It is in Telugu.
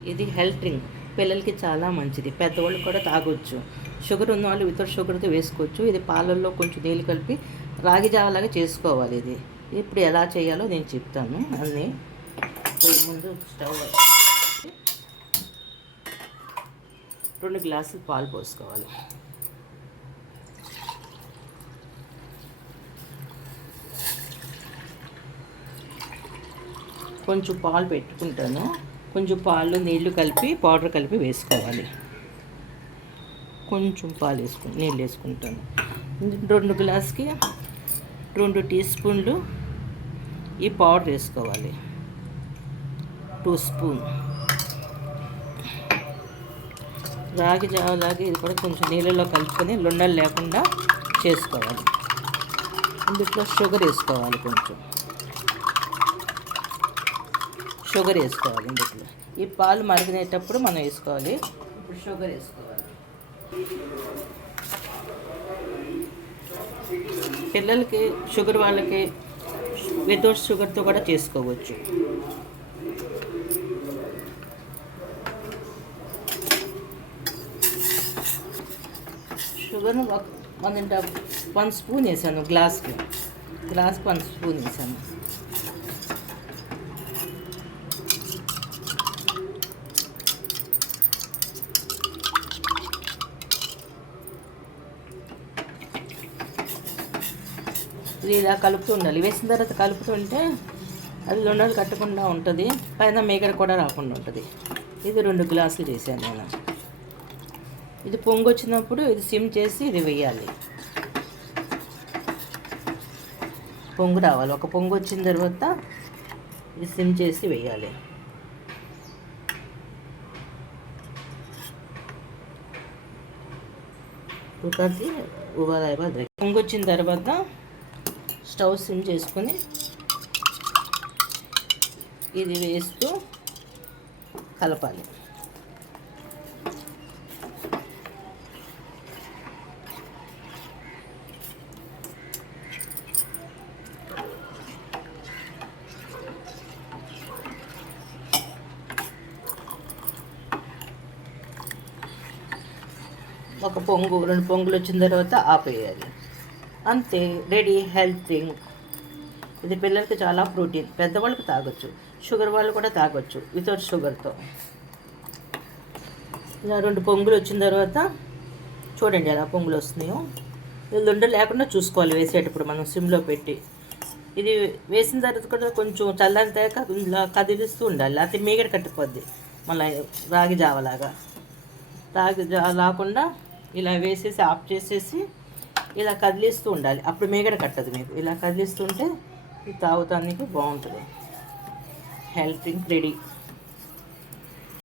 ఇది హెల్త్ డ్రింక్. పిల్లలకి చాలా మంచిది. పెద్దవాళ్ళు కూడా తాగొచ్చు. షుగర్ ఉన్నవాళ్ళు వితౌట్ షుగర్‌తో వేసుకోవచ్చు. ఇది పాలల్లో కొంచెం నీళ్ళు కలిపి రాగి జావలాగా చేసుకోవాలి ఇది. ఇప్పుడు ఎలా చేయాలో నేను చెప్తాను అన్నీ. ముందు స్టవ్ 2 గ్లాసులు పాలు పోసుకోవాలి. కొంచెం పాలు పెట్టుకుంటాను. కొంచెం పాలు నీళ్లు కలిపి పౌడర్ కలిపి వేసుకోవాలి. కొంచెం పాలు నీళ్ళు వేసుకుంటాను. 2 గ్లాసుకి 2 టీ స్పూన్లు ఈ పౌడర్ వేసుకోవాలి. 2 స్పూన్ రాగి జావలాగా ఇది కూడా కొంచెం నీళ్ళలో కలుపుకొని లొండలు లేకుండా చేసుకోవాలి. ఇందులో షుగర్ వేసుకోవాలి. కొంచెం షుగర్ వేసుకోవాలి. ఇందులో ఈ పాలు మరిగినేటప్పుడు మనం వేసుకోవాలి. ఇప్పుడు షుగర్ వేసుకోవాలి. పిల్లలకి షుగర్ వాళ్ళకి వితౌట్ షుగర్తో కూడా చేసుకోవచ్చు. షుగర్ 1 స్పూన్ వేసాను. గ్లాస్కి 1 స్పూన్ వేసాను. ఇది ఇలా కలుపుతూ ఉండాలి. వేసిన తర్వాత కలుపుతుంటే అది లొండలు కట్టకుండా ఉంటుంది. పైన మేగడ కూడా రాకుండా ఉంటుంది. ఇది 2 గ్లాసులు చేశాను నేను. ఇది పొంగు వచ్చినప్పుడు ఇది సిమ్ చేసి ఇది వేయాలి. పొంగు రావాలి. ఒక పొంగు వచ్చిన తర్వాత ఇది సిమ్ చేసి వేయాలి. పొంగు వచ్చిన తర్వాత స్టవ్ సిమ్ చేసుకొని ఇది వేస్తూ కలపాలి. ఒక పొంగు 2 పొంగులు వచ్చిన తర్వాత ఆపేయాలి. అంతే, రెడీ హెల్త్ డ్రింక్. ఇది పిల్లలకి చాలా ప్రోటీన్. పెద్దవాళ్ళకి తాగొచ్చు. షుగర్ వాళ్ళు కూడా తాగొచ్చు వితౌట్ షుగర్తో. ఇలా 2 పొంగులు వచ్చిన తర్వాత చూడండి ఎలా పొంగులు వస్తున్నాయో. ఇది ఉండ లేకుండా చూసుకోవాలి వేసేటప్పుడు మనం సిమ్లో పెట్టి. ఇది వేసిన తర్వాత కూడా కొంచెం చల్లారితాక ఇలా కదిలిస్తూ ఉండాలి. అది మీగడ కట్టిపోద్ది. మళ్ళీ రాగి జావలాగా రాకుండా ఇలా వేసేసి ఆఫ్ చేసేసి ఇలా కదిలిస్తూ ఉండాలి. అప్పుడు మేగడ కట్టదు మీకు. ఇలా కదిలిస్తుంటే ఇది తాగుతానికి బాగుంటుంది. Health drink ready.